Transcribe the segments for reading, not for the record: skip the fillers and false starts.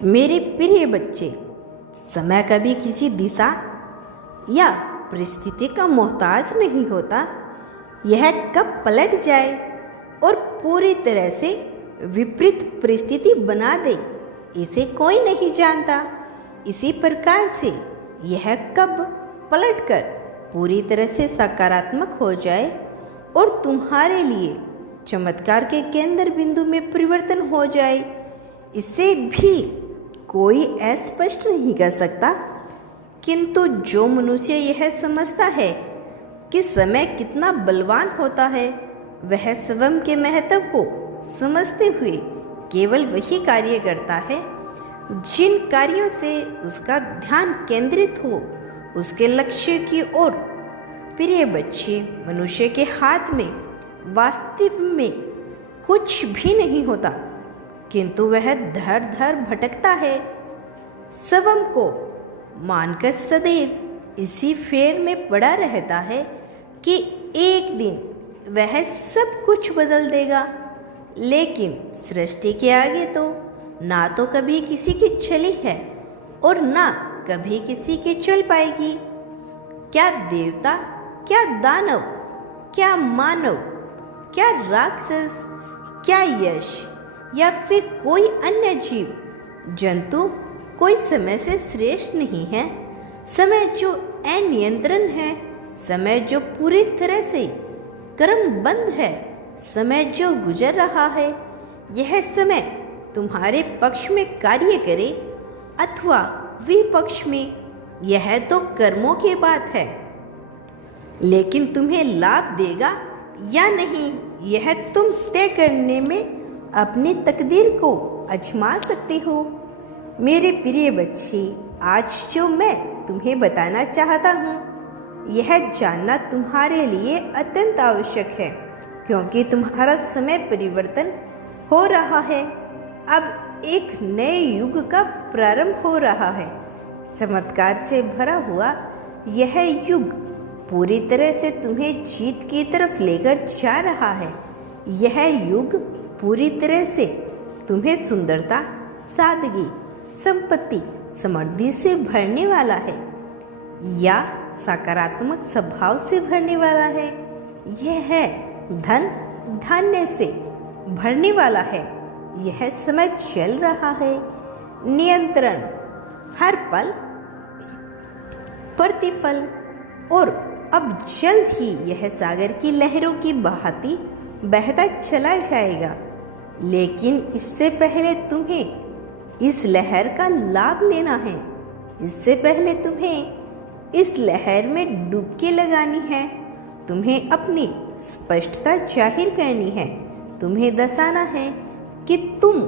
मेरे प्रिय बच्चे, समय कभी किसी दिशा या परिस्थिति का मोहताज नहीं होता। यह कब पलट जाए और पूरी तरह से विपरीत परिस्थिति बना दे, इसे कोई नहीं जानता। इसी प्रकार से यह कब पलटकर पूरी तरह से सकारात्मक हो जाए और तुम्हारे लिए चमत्कार के केंद्र बिंदु में परिवर्तन हो जाए, इसे भी कोई अस्पष्ट नहीं कर सकता। किंतु जो मनुष्य यह समझता है कि समय कितना बलवान होता है, वह स्वयं के महत्व को समझते हुए केवल वही कार्य करता है जिन कार्यों से उसका ध्यान केंद्रित हो उसके लक्ष्य की ओर। प्रिय बच्चे, मनुष्य के हाथ में वास्तव में कुछ भी नहीं होता, किंतु वह धर धर भटकता है, स्वयं को मानकर सदैव इसी फेर में पड़ा रहता है कि एक दिन वह सब कुछ बदल देगा। लेकिन सृष्टि के आगे तो ना तो कभी किसी की चली है और ना कभी किसी की चल पाएगी। क्या देवता, क्या दानव, क्या मानव, क्या राक्षस, क्या यश या फिर कोई अन्य जीव जंतु कोई समय से श्रेष्ठ नहीं है। समय जो अनियंत्रण है, समय जो पूरी तरह से क्रमबद्ध है, समय जो गुजर रहा है, यह समय तुम्हारे पक्ष में कार्य करे अथवा विपक्ष में, यह तो कर्मों की बात है। लेकिन तुम्हें लाभ देगा या नहीं, यह तुम तय करने में अपनी तकदीर को आजमा सकते हो। मेरे प्रिय बच्चे, आज जो मैं तुम्हें बताना चाहता हूँ, यह जानना तुम्हारे लिए अत्यंत आवश्यक है, क्योंकि तुम्हारा समय परिवर्तन हो रहा है। अब एक नए युग का प्रारंभ हो रहा है। चमत्कार से भरा हुआ यह युग पूरी तरह से तुम्हें जीत की तरफ लेकर जा रहा है। यह युग पूरी तरह से तुम्हें सुंदरता, सादगी, संपत्ति, समृद्धि से भरने वाला है या सकारात्मक स्वभाव से भरने वाला है। यह है धन धान्य से भरने वाला है। यह समय चल रहा है। नियंत्रण, हर पल प्रतिफल, और अब जल्द ही यह सागर की लहरों की बहाती बहता चला जाएगा। लेकिन इससे पहले तुम्हें इस लहर का लाभ लेना है। इससे पहले तुम्हें इस लहर में डुबकी लगानी है। तुम्हें अपनी स्पष्टता जाहिर करनी है। तुम्हें दर्शाना है कि तुम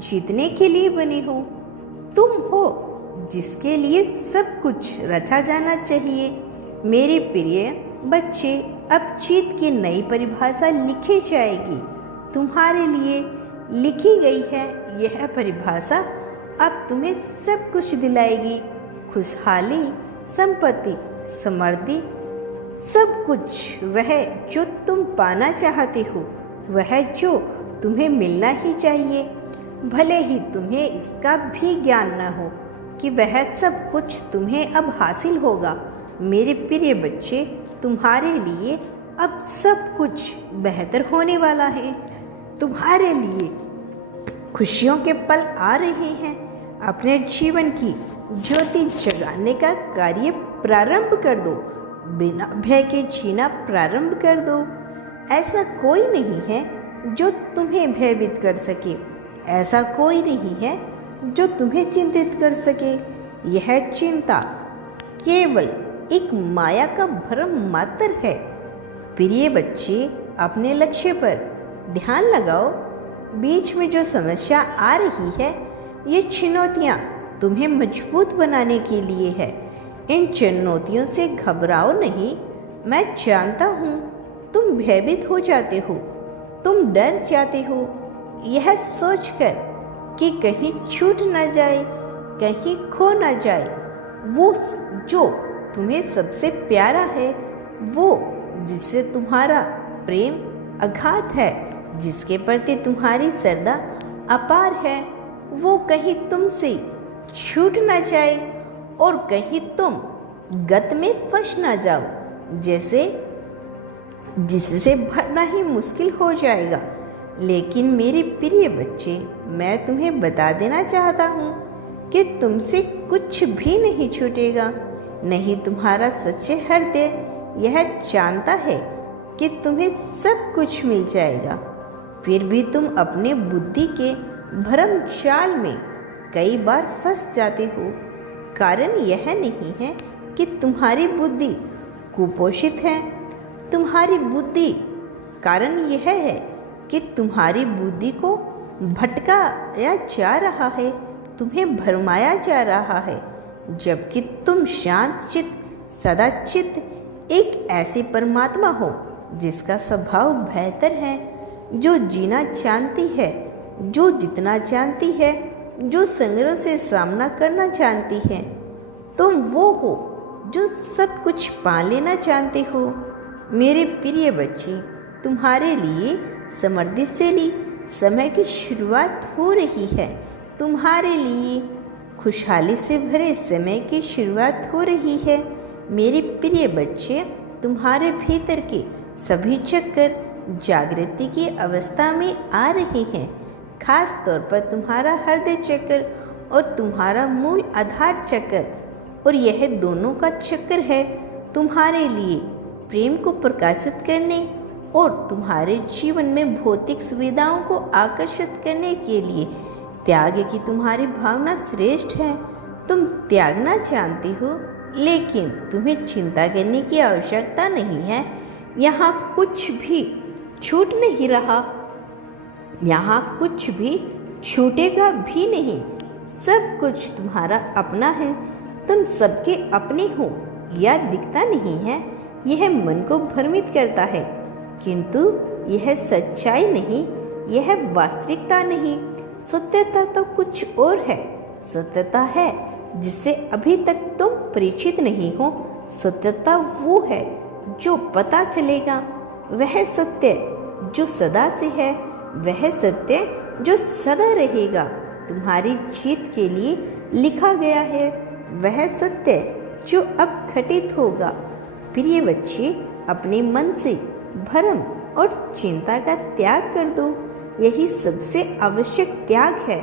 जीतने के लिए बने हो। तुम हो जिसके लिए सब कुछ रचा जाना चाहिए। मेरे प्रिय बच्चे, अब जीत की नई परिभाषा लिखी जाएगी। तुम्हारे लिए लिखी गई है यह परिभाषा अब तुम्हें सब कुछ दिलाएगी। खुशहाली, संपत्ति, समृद्धि, सब कुछ वह जो तुम पाना चाहते हो, वह जो तुम्हें मिलना ही चाहिए, भले ही तुम्हें इसका भी ज्ञान न हो कि वह सब कुछ तुम्हें अब हासिल होगा। मेरे प्रिय बच्चे, तुम्हारे लिए अब सब कुछ बेहतर होने वाला है। तुम्हारे लिए खुशियों के पल आ रहे हैं। अपने जीवन की ज्योति जगाने का कार्य प्रारंभ कर दो। बिना भय के जीना प्रारंभ कर दो। ऐसा कोई नहीं है जो तुम्हें भयभीत कर सके। ऐसा कोई नहीं है जो तुम्हें चिंतित कर सके। यह चिंता केवल एक माया का भ्रम मात्र है। प्रिय बच्चे, अपने लक्ष्य पर ध्यान लगाओ। बीच में जो समस्या आ रही है, ये चुनौतियाँ तुम्हें मजबूत बनाने के लिए है। इन चुनौतियों से घबराओ नहीं। मैं जानता हूँ तुम भयभीत हो जाते हो, तुम डर जाते हो, यह सोचकर कि कहीं छूट न जाए, कहीं खो न जाए वो जो तुम्हें सबसे प्यारा है, वो जिससे तुम्हारा प्रेम अगाध है, जिसके प्रति तुम्हारी श्रद्धा अपार है। वो कहीं तुमसे छूट ना जाए और कहीं तुम गत में फंस ना जाओ, जिससे भरना ही मुश्किल हो जाएगा। लेकिन मेरे प्रिय बच्चे, मैं तुम्हें बता देना चाहता हूँ कि तुमसे कुछ भी नहीं छूटेगा। नहीं, तुम्हारा सच्चे हृदय यह जानता है कि तुम्हें सब कुछ मिल जाएगा, फिर भी तुम अपने बुद्धि के भ्रम जाल में कई बार फंस जाते हो। कारण यह नहीं है कि तुम्हारी बुद्धि कुपोषित है, तुम्हारी बुद्धि कारण यह है कि तुम्हारी बुद्धि को भटकाया जा रहा है, तुम्हें भरमाया जा रहा है, जबकि तुम शांत चित्त, सदाचित्त एक ऐसी परमात्मा हो जिसका स्वभाव बेहतर है, जो जीना जानती है, जो जितना जानती है, जो संग्रह से सामना करना जानती है। तुम वो हो जो सब कुछ पा लेना चाहते हो। मेरे प्रिय बच्चे, तुम्हारे लिए समृद्धि से ली समय की शुरुआत हो रही है। तुम्हारे लिए खुशहाली से भरे समय की शुरुआत हो रही है। मेरे प्रिय बच्चे, तुम्हारे भीतर के सभी चक्कर जागृति की अवस्था में आ रहे हैं। खास तौर पर तुम्हारा हृदय चक्र और तुम्हारा मूल आधार चक्र, और यह दोनों का चक्र है तुम्हारे लिए प्रेम को प्रकाशित करने और तुम्हारे जीवन में भौतिक सुविधाओं को आकर्षित करने के लिए त्याग की तुम्हारी भावना श्रेष्ठ है। तुम त्यागना जानती हो, लेकिन तुम्हें चिंता करने की आवश्यकता नहीं है। यहाँ कुछ भी छूट नहीं रहा, यहाँ कुछ भी छूटेगा भी नहीं। सब कुछ तुम्हारा अपना है, तुम सबके अपने हो। यह दिखता नहीं है, यह मन को भ्रमित करता है, किंतु यह सच्चाई नहीं, यह वास्तविकता नहीं। सत्यता तो कुछ और है। सत्यता है जिससे अभी तक तुम परिचित नहीं हो। सत्यता वो है जो पता चलेगा, वह सत्य जो सदा से है, वह सत्य जो सदा रहेगा, तुम्हारी जीत के लिए लिखा गया है, वह सत्य जो अब घटित होगा। प्रिय बच्चे, अपने मन से भ्रम और चिंता का त्याग कर दो। यही सबसे आवश्यक त्याग है,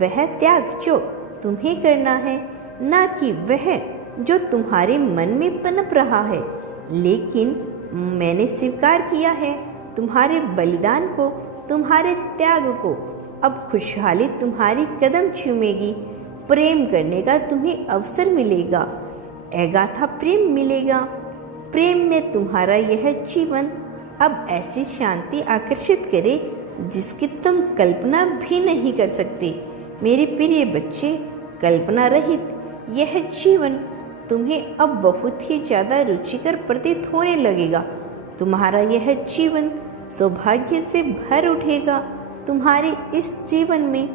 वह त्याग जो तुम्हें करना है, ना कि वह जो तुम्हारे मन में पनप रहा है। लेकिन मैंने स्वीकार किया है तुम्हारे बलिदान को, तुम्हारे त्याग को। अब खुशहाली तुम्हारी कदम चूमेगी, प्रेम करने का तुम्हें अवसर मिलेगा, अगाथा प्रेम मिलेगा। प्रेम में तुम्हारा यह जीवन अब ऐसी शांति आकर्षित करे जिसकी तुम कल्पना भी नहीं कर सकते। मेरे प्रिय बच्चे, कल्पना रहित यह जीवन तुम्हें अब बहुत ही ज़्यादा रुचिकर प्रतीत होने लगेगा। तुम्हारा यह जीवन सौभाग्य से भर उठेगा। तुम्हारे इस जीवन में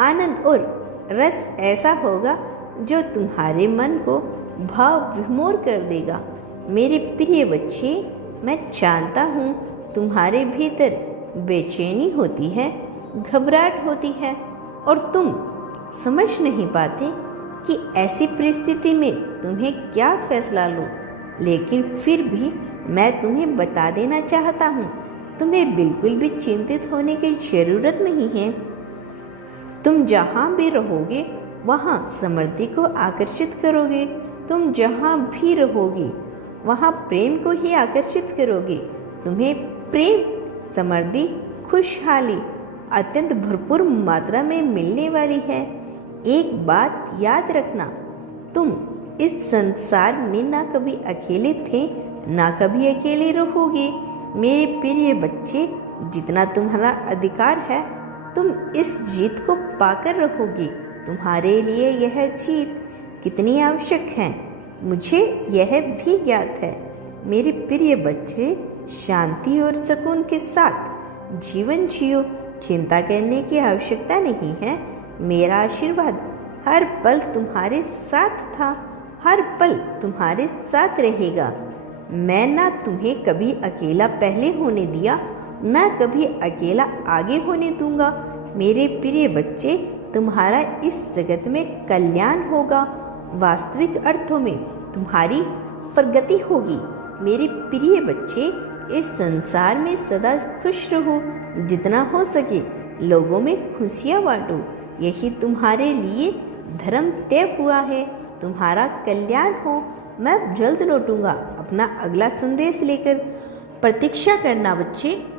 आनंद और रस ऐसा होगा जो तुम्हारे मन को भाव विमोर कर देगा। मेरे प्रिय बच्चे, मैं जानता हूँ तुम्हारे भीतर बेचैनी होती है, घबराहट होती है, और तुम समझ नहीं पाते कि ऐसी परिस्थिति में तुम्हें क्या फैसला लो। लेकिन फिर भी मैं तुम्हें बता देना चाहता हूँ, तुम्हें बिल्कुल भी चिंतित होने की जरूरत नहीं है। तुम जहाँ भी रहोगे वहाँ समृद्धि को आकर्षित करोगे। तुम जहाँ भी रहोगे वहाँ प्रेम को ही आकर्षित करोगे। तुम्हें प्रेम, समृद्धि, खुशहाली अत्यंत भरपूर मात्रा में मिलने वाली है। एक बात याद रखना, तुम इस संसार में ना कभी अकेले थे, ना कभी अकेले रहोगे। मेरे प्रिय बच्चे, जितना तुम्हारा अधिकार है तुम इस जीत को पाकर रहोगे। तुम्हारे लिए यह जीत कितनी आवश्यक है मुझे यह भी ज्ञात है। मेरे प्रिय बच्चे, शांति और सुकून के साथ जीवन जियो। चिंता करने की आवश्यकता नहीं है। मेरा आशीर्वाद हर पल तुम्हारे साथ था, हर पल तुम्हारे साथ रहेगा। मैं ना तुम्हें कभी अकेला पहले होने दिया, ना कभी अकेला आगे होने दूंगा। मेरे प्रिय बच्चे, तुम्हारा इस जगत में कल्याण होगा। वास्तविक अर्थों में तुम्हारी प्रगति होगी। मेरे प्रिय बच्चे, इस संसार में सदा खुश रहो। जितना हो सके लोगों में खुशियाँ बांटो। यही तुम्हारे लिए धर्म तय हुआ है। तुम्हारा कल्याण हो। मैं जल्द लौटूंगा अपना अगला संदेश लेकर। प्रतीक्षा करना बच्चे।